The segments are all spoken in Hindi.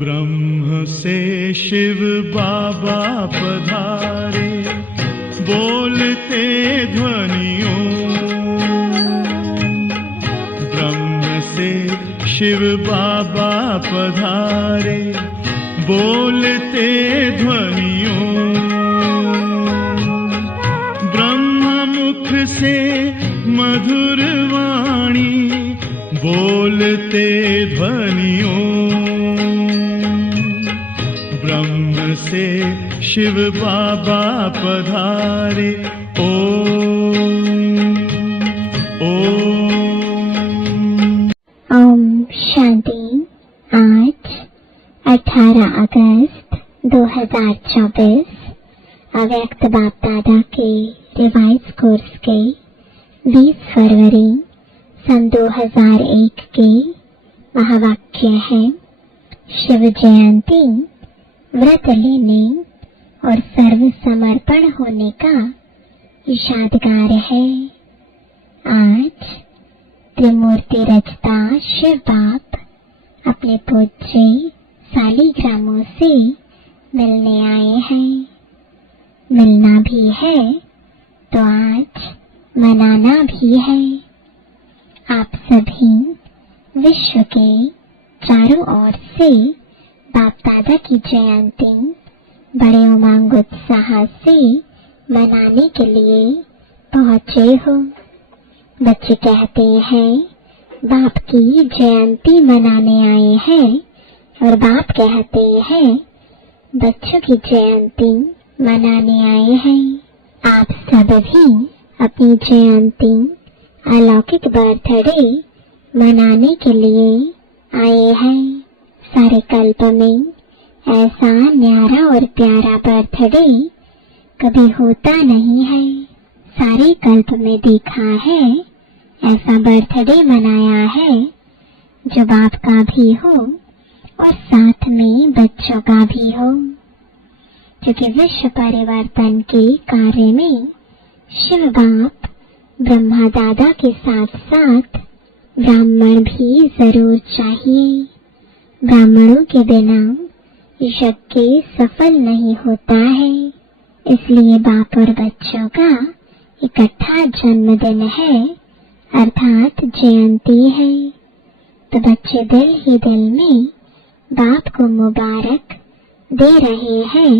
ब्रह्म से शिव बाबा पधारे, बोलते ध्वनियों। ब्रह्म से शिव बाबा पधारे, बोलते ध्वनियों। ब्रह्म मुख से मधुर वाणी, बोलते ध्वनियों। ब्रह्म से शिव बाबा पधारे, ओम शांति। आज 18 अगस्त 2024 अव्यक्त बाप दादा के रिवाइज कोर्स के 20 फरवरी सन 2001 के महावाक्य है। शिव जयंती व्रत लेने और सर्व समर्पण होने का यादगार है। आज त्रिमूर्ति रचता शिव बाप अपने पूज्य सालिग्रामों से मिलने आए हैं। मिलना भी है तो आज मनाना भी है। आप सभी विश्व के चारों ओर से बाप दादा की जयंती बड़े उमंग उत्साह से मनाने के लिए पहुंचे हो। बच्चे कहते हैं बाप की जयंती मनाने आए हैं, और बाप कहते हैं बच्चों की जयंती मनाने आए हैं। आप सब भी अपनी जयंती अलौकिक बर्थडे मनाने के लिए आए हैं। सारे कल्प में ऐसा न्यारा और प्यारा बर्थडे कभी होता नहीं है। सारे कल्प में देखा है ऐसा बर्थडे मनाया है जो बाप का भी हो और साथ में बच्चों का भी हो, क्योंकि विश्व परिवर्तन के कार्य में शिव बाप ब्रह्मा दादा के साथ साथ ब्राह्मण भी जरूर चाहिए। ब्राह्मणों के बिना यज्ञ सफल नहीं होता है। इसलिए बाप और बच्चों का इकट्ठा जन्मदिन है, अर्थात जयंती है। तो बच्चे दिल ही दिल में बाप को मुबारक दे रहे हैं,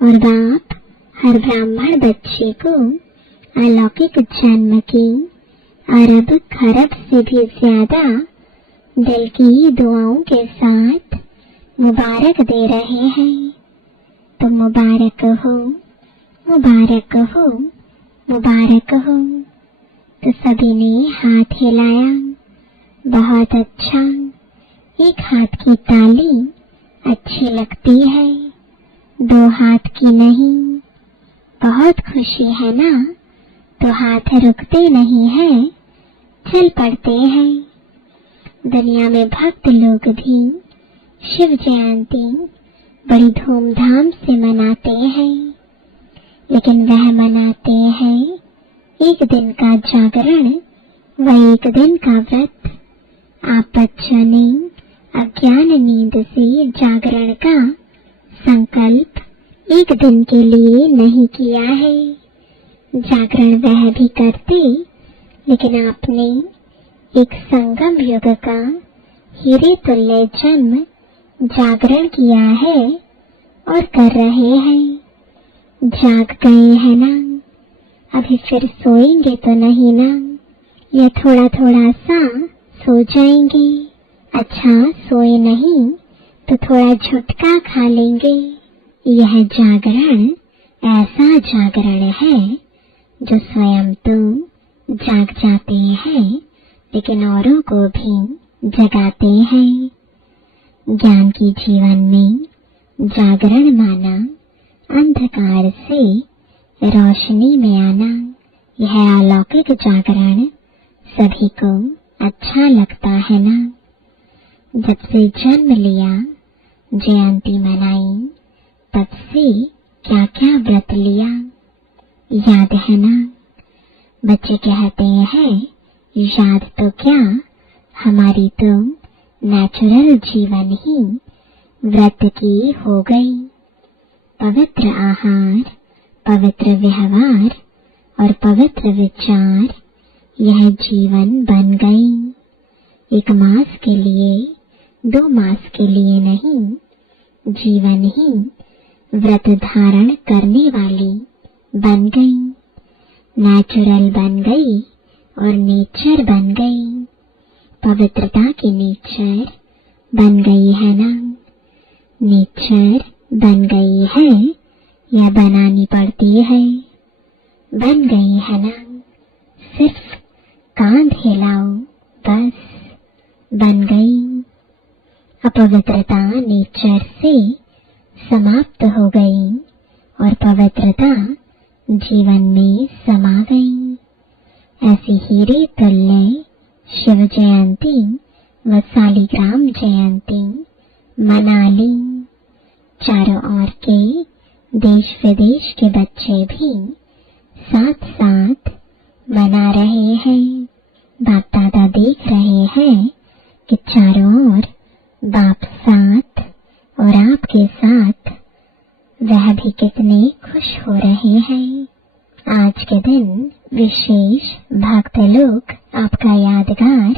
और बाप हर ब्राह्मण बच्चे को अलौकिक जन्म की अरब खरब से भी ज्यादा दिल की दुआओं के साथ मुबारक दे रहे हैं। तो मुबारक हो, मुबारक हो, मुबारक हो। तो सभी ने हाथ हिलाया। बहुत अच्छा। एक हाथ की ताली अच्छी लगती है, 2 हाथ की नहीं। बहुत खुशी है ना, तो हाथ रुकते नहीं हैं, चल पड़ते हैं। दुनिया में भक्त लोग भी शिव जयंती बड़ी धूमधाम से मनाते हैं, लेकिन वह मनाते हैं एक दिन का जागरण व एक दिन का व्रत। आप बच्चों ने अज्ञान नींद से जागरण का संकल्प एक दिन के लिए नहीं किया है। जागरण वह भी करते, लेकिन आपने एक संगम युग का हीरे तुल्य जन्म जागरण किया है और कर रहे हैं। जाग गए हैं ना, अभी फिर सोएंगे तो नहीं ना, या थोड़ा थोड़ा सा सो जाएंगे। अच्छा, सोए नहीं तो थोड़ा झुटका खा लेंगे। यह जागरण ऐसा जागरण है जो स्वयं तो जाग जाते हैं, लेकिन औरों को भी जगाते हैं। ज्ञान की जीवन में जागरण माना अंधकार से रोशनी में आना, सामूहिक जागरण सभी को अच्छा लगता है ना। जब से जन्म लिया, जयंती मनाई, तब से क्या क्या व्रत लिया, याद है ना। बच्चे कहते हैं याद तो क्या, हमारी तो नेचुरल जीवन ही व्रत की हो गई। पवित्र आहार, पवित्र व्यवहार और पवित्र विचार यह जीवन बन गई। 1 मास के लिए, 2 मास के लिए नहीं, जीवन ही व्रत धारण करने वाली बन गई। नेचुरल बन गई और नेचर बन गई। पवित्रता की नेचर बन गई है ना। नेचर बन गई है या बनानी पड़ती है? बन गई है ना। सिर्फ कांध हिलाओ बस, बन गई। अपवित्रता नेचर से समाप्त हो गई और पवित्रता जीवन में समा गई। ऐसी हीरे तुल्य शिव जयंती व शालिग्राम जयंती मना ली। चारों ओर के देश विदेश के बच्चे भी साथ साथ मना रहे हैं। बाप दादा देख रहे हैं कि चारों ओर बाप साथ और आपके साथ, वह भी कितने खुश हो रहे हैं। आज के दिन विशेष भक्त लोग आपका यादगार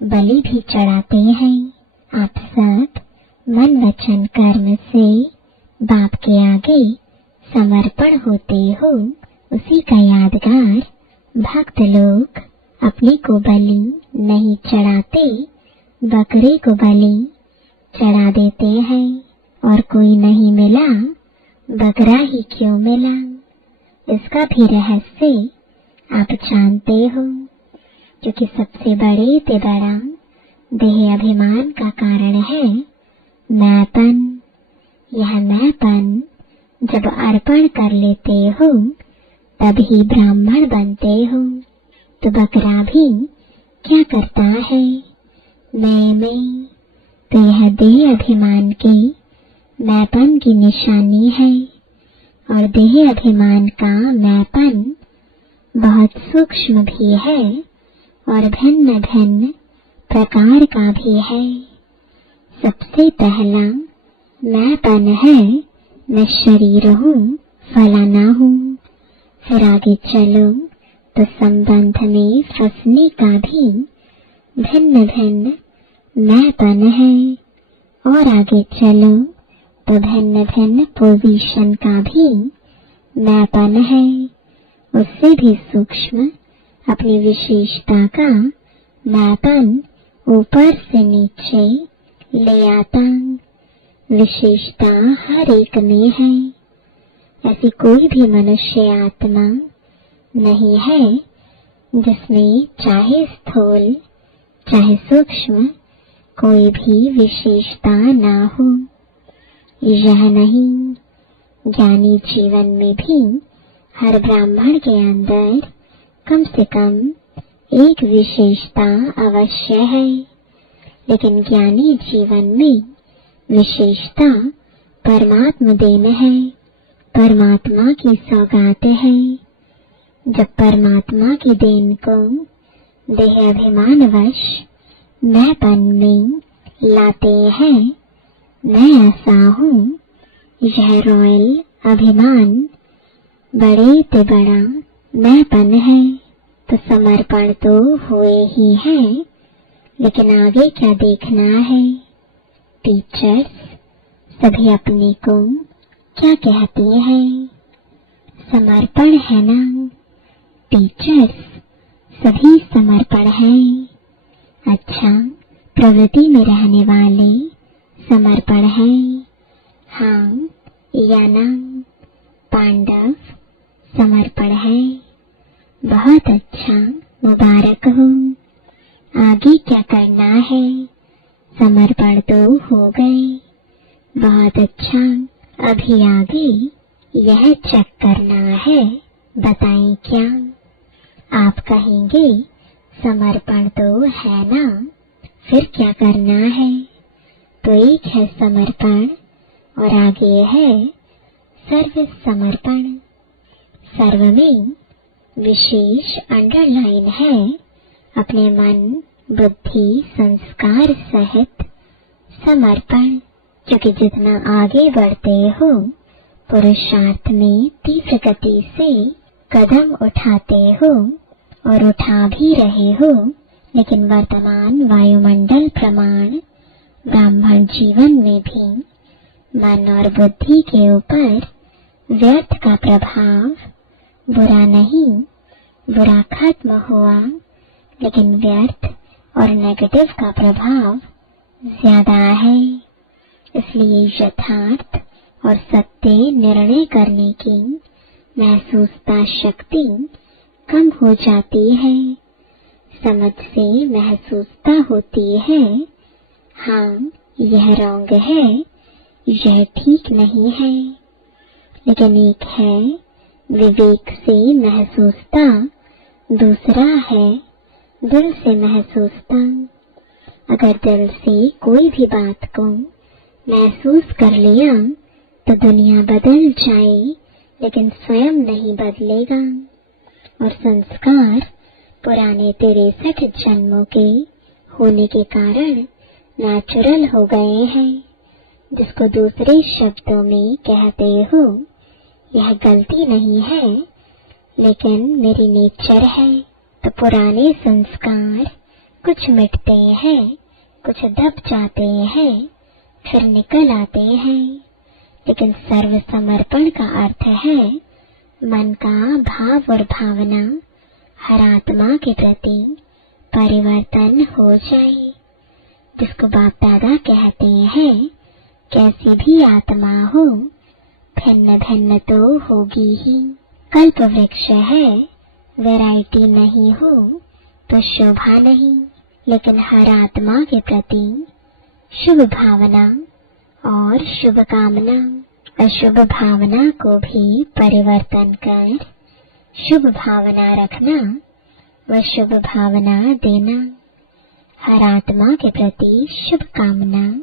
बलि भी चढ़ाते हैं। आप सब मन वचन कर्म से बाप के आगे समर्पण होते हो। उसी का यादगार भक्त लोग अपने को बलि नहीं चढ़ाते, बकरे को बलि चढ़ा देते हैं। और कोई नहीं मिला, बकरा ही क्यों मिला, इसका भी रहस्य आप जानते हो। क्योंकि सबसे बड़े से बड़ा देह अभिमान का कारण है मैंपन। यह मैंपन जब अर्पण कर लेते हो तभी ब्राह्मण बनते हो। तो बकरा भी क्या करता है, मैं। तो यह देह अभिमान की मैंपन की निशानी है। और देह अभिमान का मैंपन बहुत सूक्ष्म भी है और भिन्न भिन्न प्रकार का भी है। सबसे पहला मैंपन है मैं शरीर हूँ, फलाना हूँ। फिर आगे चलो तो संबंध में फंसने का भी भिन्न भिन्न मैंपन है। और आगे चलो तो भिन्न भिन्न पोजीशन का भी मैंपन है। उससे भी सूक्ष्म अपनी विशेषता का मैंपन ऊपर से नीचे ले आता। विशेषता हर एक में है। ऐसी कोई भी मनुष्य आत्मा नहीं है जिसमें चाहे स्थूल चाहे सूक्ष्म कोई भी विशेषता ना हो। यह नहीं, ज्ञानी जीवन में भी हर ब्राह्मण के अंदर कम से कम एक विशेषता अवश्य है। लेकिन ज्ञानी जीवन में विशेषता परमात्मा देन है, परमात्मा की सौगात है। जब परमात्मा की देन को देह अभिमानवश मैंपन में लाते हैं, मैं ऐसा हूँ, यह रॉयल अभिमान बड़े से बड़ा मैंपन है। तो समर्पण तो हुए ही है, लेकिन आगे क्या देखना है। टीचर्स सभी अपने को क्या कहते हैं, समर्पण है ना। टीचर्स सभी समर्पण है। अच्छा, प्रवृत्ति में रहने वाले समर्पण है, हाँ या ना। पांडव समर्पण है। बहुत अच्छा, मुबारक हो। आगे क्या करना है, समर्पण तो हो गए, बहुत अच्छा। अभी आगे यह चेक करना है, बताएं क्या। आप कहेंगे समर्पण तो है ना, फिर क्या करना है। तो एक है समर्पण और आगे है सर्व समर्पण। सर्व में विशेष अंडरलाइन है अपने मन, बुद्धि, संस्कार सहित समर्पण। क्योंकि जितना आगे बढ़ते हो पुरुषार्थ में तीव्र गति से कदम उठाते हो और उठा भी रहे हो, लेकिन वर्तमान वायुमंडल प्रमाण ब्राह्मण जीवन में भी मन और बुद्धि के ऊपर व्यर्थ का प्रभाव, बुरा नहीं, बुरा खत्म हुआ, लेकिन व्यर्थ और नेगेटिव का प्रभाव ज्यादा है। इसलिए यथार्थ और सत्य निर्णय करने की महसूसता शक्ति कम हो जाती है। समझ से महसूसता होती है, हाँ यह रॉन्ग है, यह ठीक नहीं है। लेकिन एक है विवेक से महसूसता, दूसरा है दिल से महसूसता। अगर दिल से कोई भी बात को महसूस कर लिया तो दुनिया बदल जाए, लेकिन स्वयं नहीं बदलेगा। और संस्कार पुराने 63 जन्मों के होने के कारण नेचुरल हो गए हैं, जिसको दूसरे शब्दों में कहते हो यह गलती नहीं है, लेकिन मेरी नेचर है। तो पुराने संस्कार कुछ मिटते हैं, कुछ दब जाते हैं, फिर निकल आते हैं। लेकिन सर्व समर्पण का अर्थ है मन का भाव और भावना हर आत्मा के प्रति परिवर्तन हो जाए, जिसको बाप दादा कहते हैं कैसी भी आत्मा हो भिन्न भिन्न तो होगी ही। कल्प वृक्ष है, वैरायटी नहीं हो तो शोभा नहीं। लेकिन हर आत्मा के प्रति शुभ भावना और शुभ कामना, अशुभ भावना को भी परिवर्तन कर शुभ भावना रखना व शुभ भावना देना। हर आत्मा के प्रति शुभ कामना,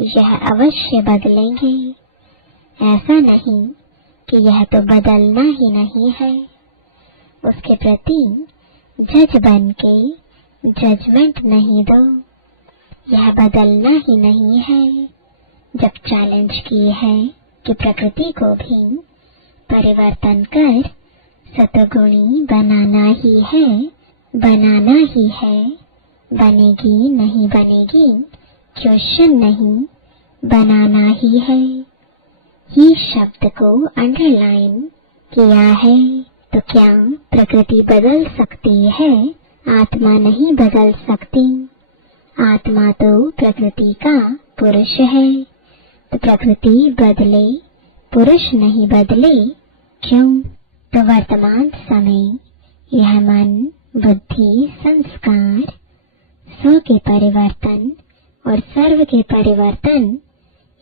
यह अवश्य बदलेंगे। ऐसा नहीं कि यह तो बदलना ही नहीं है। उसके प्रति जज बन के जजमेंट नहीं दो, यह बदलना ही नहीं है। जब चैलेंज की है कि प्रकृति को भी परिवर्तन कर सतगुणी बनाना ही है, बनाना ही है, बनेगी नहीं बनेगी क्वेश्चन नहीं, बनाना ही है। ही शब्द को अंडरलाइन किया है। तो क्या प्रकृति बदल सकती है? आत्मा नहीं बदल सकती। आत्मा तो प्रकृति का पुरुष है। तो प्रकृति बदले, पुरुष नहीं बदले, क्यों? तो वर्तमान समय यह मन, बुद्धि, संस्कार, स्व के परिवर्तन और सर्व के परिवर्तन,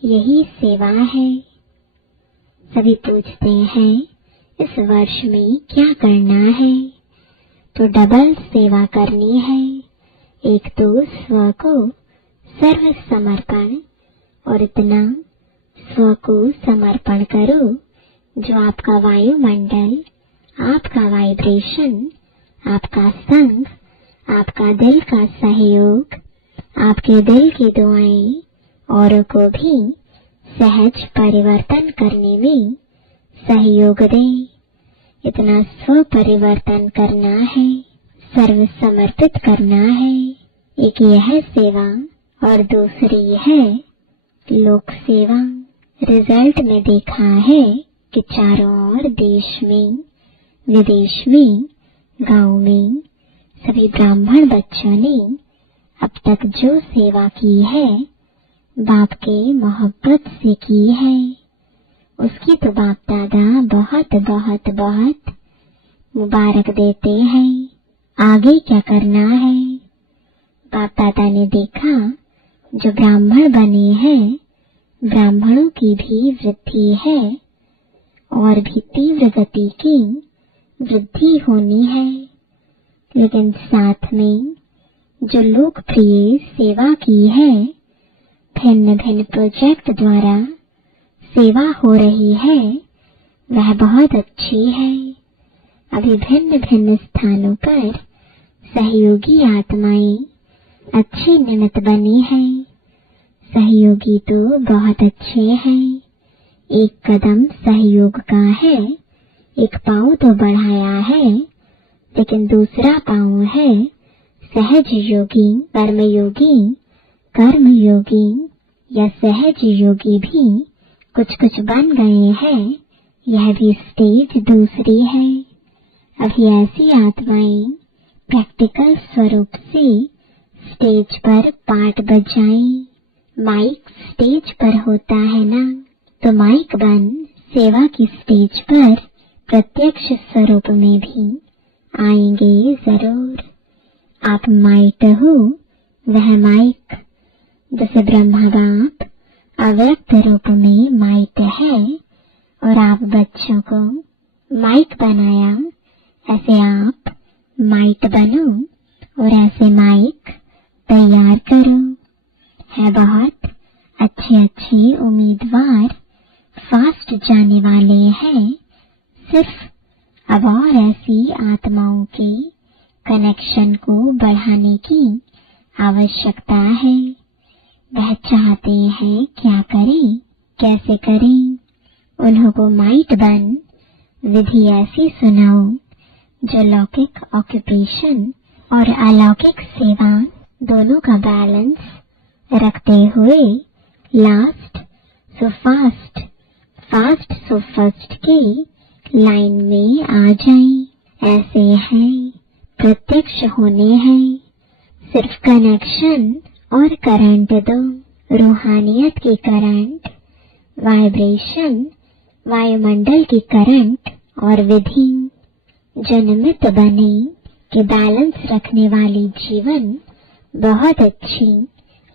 यही सेवा है। सभी पूछते हैं इस वर्ष में क्या करना है? तो डबल सेवा करनी है। एक तो स्व को सर्व समर्पण, और इतना स्व को समर्पण करो जो आपका वायुमंडल, आपका वाइब्रेशन, आपका संग, आपका दिल का सहयोग, आपके दिल की दुआएं औरों को भी सहज परिवर्तन करने में सहयोग दे। इतना स्व परिवर्तन करना है, सर्व समर्पित करना है। एक यह सेवा और दूसरी है लोक सेवा। रिजल्ट में देखा है कि चारों ओर देश में, विदेश में, गांव में सभी ब्राह्मण बच्चों ने अब तक जो सेवा की है बाप के मोहब्बत से की है। उसकी तो बाप दादा बहुत बहुत बहुत मुबारक देते हैं। आगे क्या करना है? बाप दादा ने देखा जो ब्राह्मण बने हैं, ब्राह्मणों की भी वृद्धि है और भी तीव्र गति की वृद्धि होनी है। लेकिन साथ में जो लोकप्रिय सेवा की है, भिन्न भिन्न प्रोजेक्ट द्वारा सेवा हो रही है, वह बहुत अच्छी है। अभी भिन्न भिन्न स्थानों पर सहयोगी आत्माएं अच्छी निमित्त बनी है। सहयोगी तो बहुत अच्छे हैं। एक कदम सहयोग का है, एक पांव तो बढ़ाया है, लेकिन दूसरा पांव है सहज योगी, कर्मयोगी या सहज योगी भी कुछ कुछ बन गए हैं। यह भी स्टेज दूसरी है। अभी ऐसी आत्माएं प्रैक्टिकल स्वरूप से स्टेज पर पाठ बजाएं। माइक स्टेज पर होता है ना, तो माइक बन सेवा की स्टेज पर प्रत्यक्ष स्वरूप में भी आएंगे जरूर। आप माइट हो, वह माइक, जैसे ब्रह्मा बाप अव्यक्त रूप में माइट है और आप बच्चों को माइक बनाया, ऐसे आप माइट बनो और ऐसे माइक तैयार करो। है बहुत अच्छे अच्छे उम्मीदवार फास्ट जाने वाले हैं। सिर्फ अब और ऐसी आत्माओं के कनेक्शन को बढ़ाने की आवश्यकता है। वह चाहते हैं क्या करें, कैसे करें। उन्हों को माइट बन विधि ऐसी सुनाओ जो लौकिक ऑक्यूपेशन और अलौकिक सेवा दोनों का बैलेंस रखते हुए last so fast, fast so first के लाइन में आ जाएं। ऐसे हैं, प्रत्यक्ष होने हैं। सिर्फ कनेक्शन और करंट दो, रूहानियत की करंट, वाइब्रेशन, वायुमंडल की करंट और विधि जो निमित्त बने कि बैलेंस रखने वाली जीवन बहुत अच्छी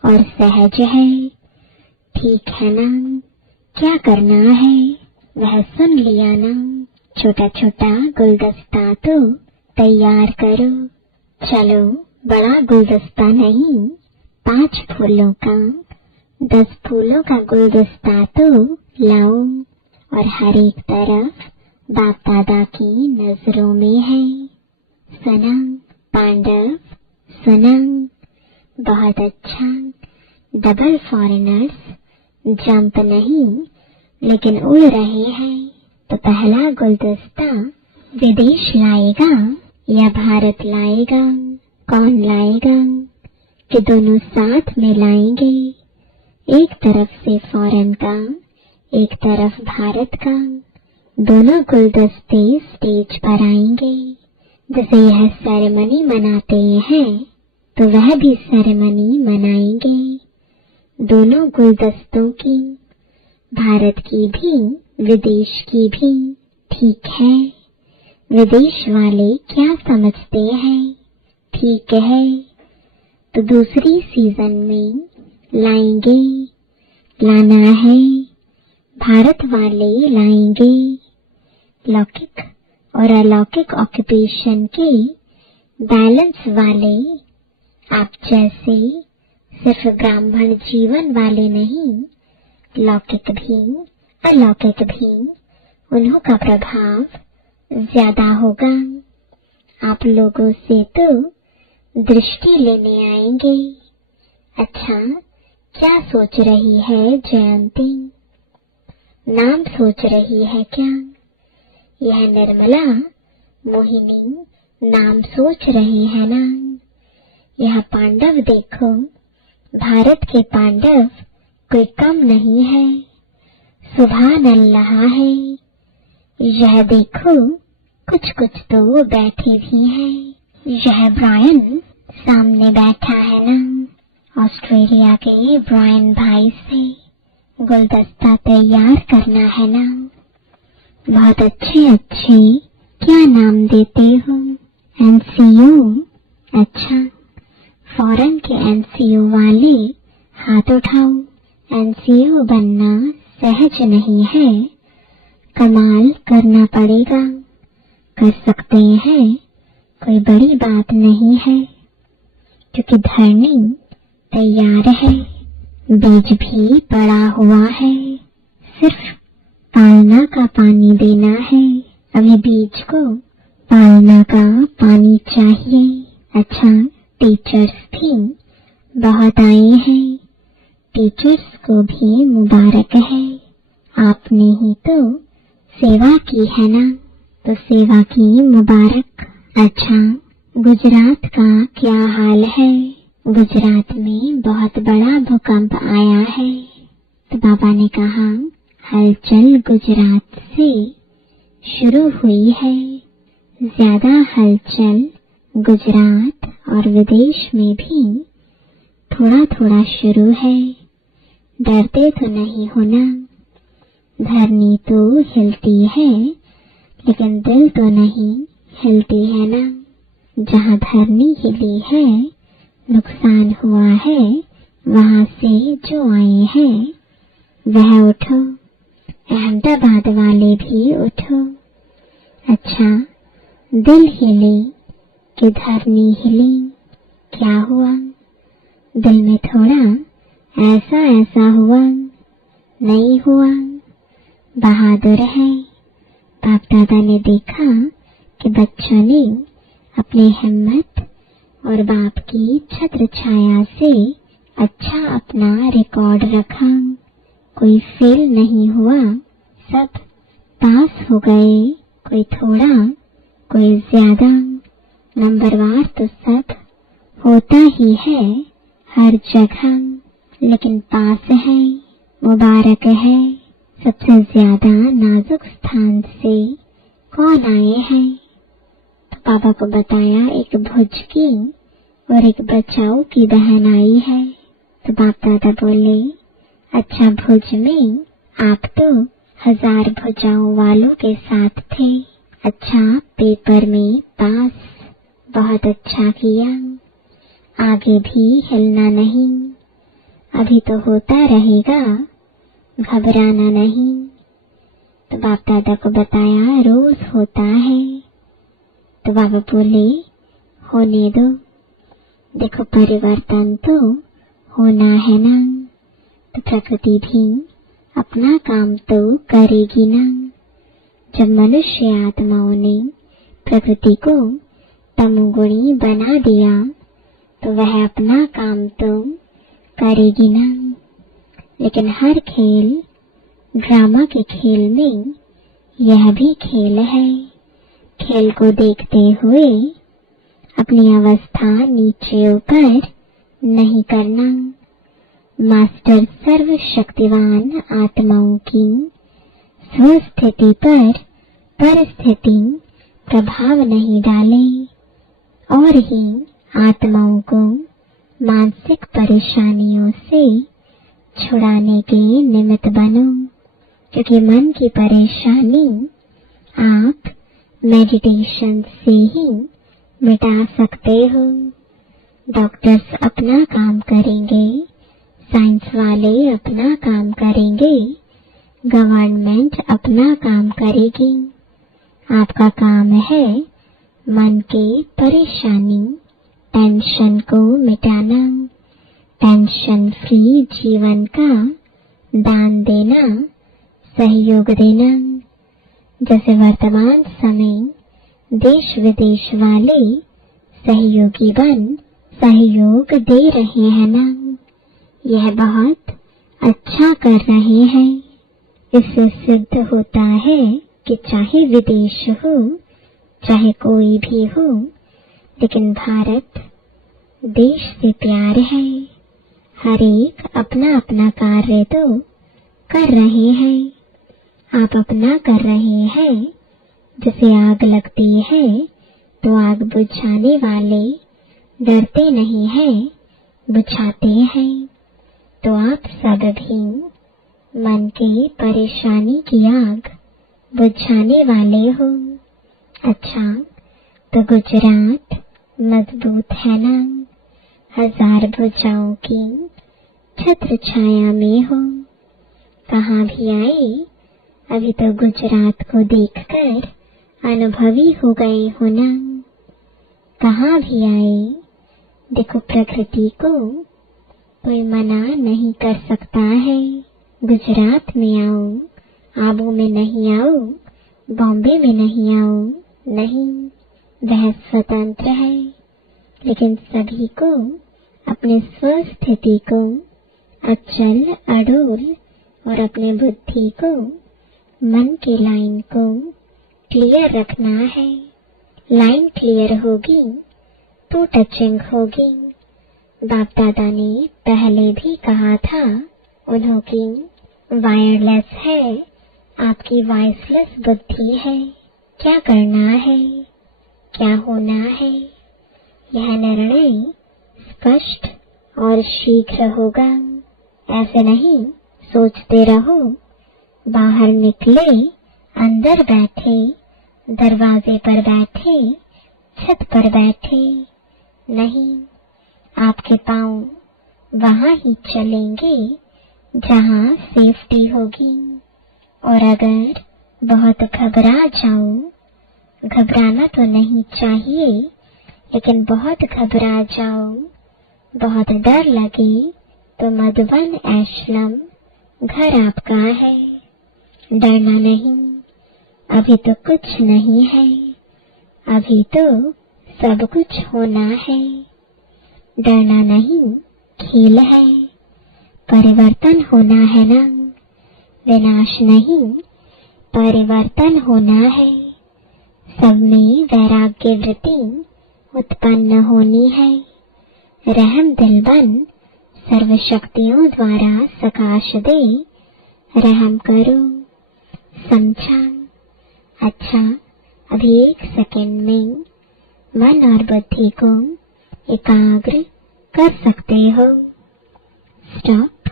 और सहज है। ठीक है ना? क्या करना है वह सुन लिया ना। छोटा छोटा गुलदस्ता तो तैयार करो। चलो, बड़ा गुलदस्ता नहीं, 5 फूलों का, 10 फूलों का गुलदस्ता तो लाओ। और हर एक तरफ बाप दादा की नजरों में है। सुना पांडव, सुना? बहुत अच्छा। डबल फॉरेनर्स जंप नहीं लेकिन उड़ रहे हैं। तो पहला गुलदस्ता विदेश लाएगा या भारत लाएगा? कौन लाएगा? कि दोनों साथ में लाएंगे। एक तरफ से फॉरेन का, एक तरफ भारत का। दोनों गुलदस्ते स्टेज पर आएंगे। जैसे यह सेरेमनी मनाते हैं तो वह भी सेरेमनी मनाएंगे। दोनों गुलदस्तों की, भारत की भी, विदेश की भी। ठीक है, विदेश वाले क्या समझते हैं? ठीक है, तो दूसरी सीजन में लाएंगे, लाना है। भारत वाले लाएंगे लौकिक और अलौकिक ऑक्यूपेशन के बैलेंस वाले। आप जैसे सिर्फ ब्राह्मण जीवन वाले नहीं, लौकिक भी अलौकिक भी, उन्हों का प्रभाव ज्यादा होगा। आप लोगों से तो दृष्टि लेने आएंगे। अच्छा, क्या सोच रही है जयंती? नाम सोच रही है क्या? यह निर्मला, मोहिनी नाम सोच रही है ना? यह पांडव देखो, भारत के पांडव कोई कम नहीं है, सुभान अल्लाह है। यह देखो, कुछ कुछ तो बैठे भी हैं। यह ब्रायन सामने बैठा है ना, ऑस्ट्रेलिया के ब्रायन भाई से गुलदस्ता तैयार करना है ना। बहुत अच्छे अच्छे, क्या नाम देते हो? एनसीओ। अच्छा, फॉरेन के एनसीओ वाले हाथ उठाओ। एनसीओ बनना सहज नहीं है, कमाल करना पड़ेगा। कर सकते हैं कोई बड़ी बात नहीं है, क्योंकि धरनी तैयार है, बीज भी पड़ा हुआ है, सिर्फ पालना का पानी देना है। अभी बीज को पालना का पानी चाहिए। अच्छा, टीचर्स भी बहुत आए हैं, टीचर्स को भी मुबारक है। आपने ही तो सेवा की है ना, तो सेवा की मुबारक। अच्छा, गुजरात का क्या हाल है? गुजरात में बहुत बड़ा भूकंप आया है। तो बाबा ने कहा, हलचल गुजरात से शुरू हुई है। ज्यादा हलचल गुजरात और विदेश में भी थोड़ा थोड़ा शुरू है। डरते तो नहीं हो ना? धरनी तो हिलती है, लेकिन दिल तो नहीं हिलती है ना। जहाँ धरनी हिली है, नुकसान हुआ है, वहाँ से जो आए हैं वह उठो। अहमदाबाद वाले भी उठो। अच्छा, दिल हिले कि धरनी हिली, क्या हुआ? दिल में थोड़ा ऐसा ऐसा हुआ नहीं हुआ। बहादुर है। बाप दादा ने देखा कि बच्चों ने अपनी हिम्मत और बाप की छत्र छाया से अच्छा अपना रिकॉर्ड रखा। कोई फेल नहीं हुआ, सब पास हो गए। कोई थोड़ा, कोई ज्यादा, नंबरवार तो सब होता ही है हर जगह, लेकिन पास है, मुबारक है। सबसे ज्यादा नाजुक स्थान से कौन आए हैं? तो बाबा को बताया, एक भुज की और एक बचाऊ की बहन आई है। तो बाप दादा बोले, अच्छा, भुज में आप तो 1000 भुजाओं वालों के साथ थे। अच्छा, पेपर में पास, बहुत अच्छा किया। आगे भी हिलना नहीं, अभी तो होता रहेगा, घबराना नहीं। तो बाप दादा को बताया, रोज होता है। तो बाबा बोले, होने दो, देखो परिवर्तन तो होना है ना। तो प्रकृति भी अपना काम तो करेगी ना। जब मनुष्य आत्माओं ने प्रकृति को तमोगुणी बना दिया, तो वह अपना काम तो करेगी ना। लेकिन हर खेल, ड्रामा के खेल में यह भी खेल है। खेल को देखते हुए अपनी अवस्था नीचे ऊपर नहीं करना। मास्टर सर्वशक्तिवान आत्माओं की स्वस्थिति पर परिस्थिति प्रभाव नहीं डाले, और ही आत्माओं को मानसिक परेशानियों से छुड़ाने के निमित्त बनो। क्योंकि मन की परेशानी आप मेडिटेशन से ही मिटा सकते हो। डॉक्टर्स अपना काम करेंगे, साइंस वाले अपना काम करेंगे, गवर्नमेंट अपना काम करेगी। आपका काम है मन के परेशानी, टेंशन को मिटाना, टेंशन फ्री जीवन का दान देना, सहयोग देना। जैसे वर्तमान समय देश विदेश वाले सहयोगी बन सहयोग दे रहे हैं ना, यह बहुत अच्छा कर रहे हैं। इससे सिद्ध होता है कि चाहे विदेश हो, चाहे कोई भी हो, लेकिन भारत देश से प्यार है। हर एक अपना अपना कार्य तो कर रहे हैं। आप अपना कर रहे हैं। जैसे आग लगती है तो आग बुझाने वाले डरते नहीं हैं, बुझाते हैं। तो आप सब भी मन की परेशानी की आग बुझाने वाले हो। अच्छा, तो गुजरात मजबूत है ना? 1000 भुजाओं की छत्र छाया में हो। कहाँ भी आए, अभी तो गुजरात को देखकर अनुभवी हो गए हो ना। कहाँ भी आए, देखो प्रकृति को कोई मना नहीं कर सकता है। गुजरात में आओ, आबू में नहीं आओ, बॉम्बे में नहीं आओ, नहीं, वह स्वतंत्र है। लेकिन सभी को अपने स्वस्थिति को अचल अडोल और अपने बुद्धि को, मन की लाइन को क्लियर रखना है। लाइन क्लियर होगी तो टचिंग होगी। बाप दादा ने पहले भी कहा था, उन्होंने वायरलेस है, आपकी वॉइसलेस बुद्धि है। क्या करना है, क्या होना है, यह निर्णय स्पष्ट और शीघ्र होगा। ऐसे नहीं सोचते रहो, बाहर निकले, अंदर बैठे, दरवाजे पर बैठे, छत पर बैठे, नहीं, आपके पांव वहां ही चलेंगे जहां सेफ्टी होगी। और अगर बहुत घबरा जाओ, घबराना तो नहीं चाहिए, लेकिन बहुत घबरा जाओ, बहुत डर लगे, तो मधुबन आश्रम घर आपका है। डरना नहीं, अभी तो कुछ नहीं है, अभी तो सब कुछ होना है। डरना नहीं, खेल है, परिवर्तन होना है ना, विनाश नहीं, परिवर्तन होना है। सब में वैराग्य वृत्ति उत्पन्न होनी है। रहम दिल बन सर्व शक्तियों द्वारा सकाश दे, रहम करो। समझा? अच्छा, अभी 1 सेकंड में मन और बुद्धि को एकाग्र कर सकते हो। स्टॉप,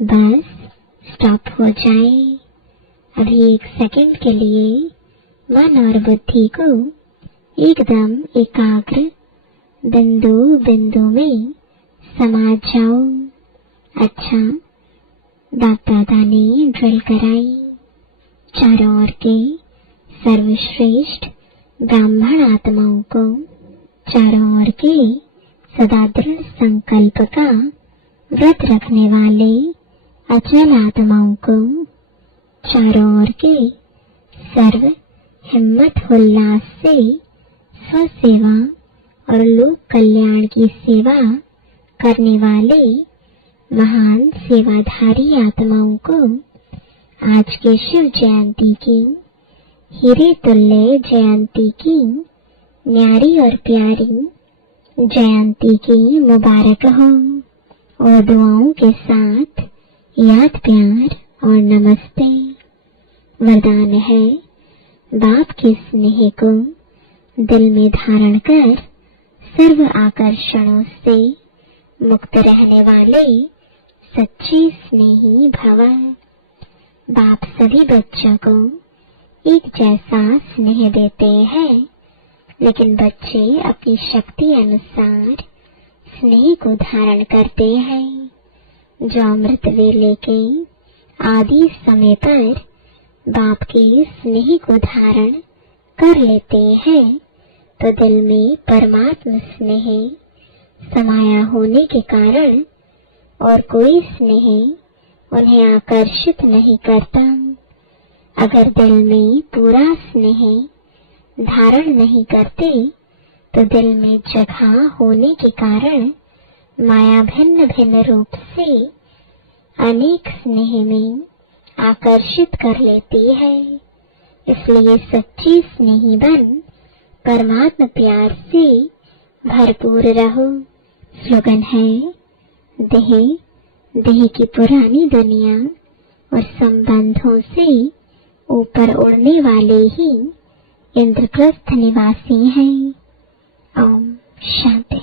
बस स्टॉप हो जाए। अभी 1 सेकंड के लिए मन और बुद्धि को एकदम एकाग्र बिंदु बिंदु में समा जाओ। अच्छा, बाप दादा ने ड्रिल कराई। चारों ओर के सर्वश्रेष्ठ ब्राह्मण आत्माओं को, चारों ओर के सदा दृढ़ संकल्प का व्रत रखने वाले अचल आत्माओं को, चारों ओर के सर्व हिम्मत उल्लास से स्वसेवा और लोक कल्याण की सेवा करने वाले महान सेवाधारी आत्माओं को आज के शिव जयंती की, हीरे तुल्य जयंती की, न्यारी और प्यारी जयंती की मुबारक हो। और दुआओं के साथ याद, प्यार और नमस्ते। वरदान है, बाप के स्नेह को दिल में धारण कर सर्व आकर्षणों से मुक्त रहने वाले सच्चे स्नेही भव। बाप सभी बच्चों को एक जैसा स्नेह देते हैं, लेकिन बच्चे अपनी शक्ति अनुसार स्नेह को धारण करते हैं। जो अमृत वेले के आदि समय पर बाप के स्नेह को धारण कर लेते हैं, तो दिल में परमात्मा स्नेह समाया होने के कारण और कोई स्नेह उन्हें आकर्षित नहीं करता। अगर दिल में पूरा स्नेह धारण नहीं करते, तो दिल में जगह होने के कारण माया भिन्न भिन्न रूप से अनेक स्नेह में आकर्षित कर लेती है। इसलिए सच्ची स्नेही बन परमात्मा प्यार से भरपूर रहो। स्लोगन है, देह की पुरानी दुनिया और संबंधों से ऊपर उड़ने वाले ही इंद्रप्रस्थ निवासी हैं। ओम शांति।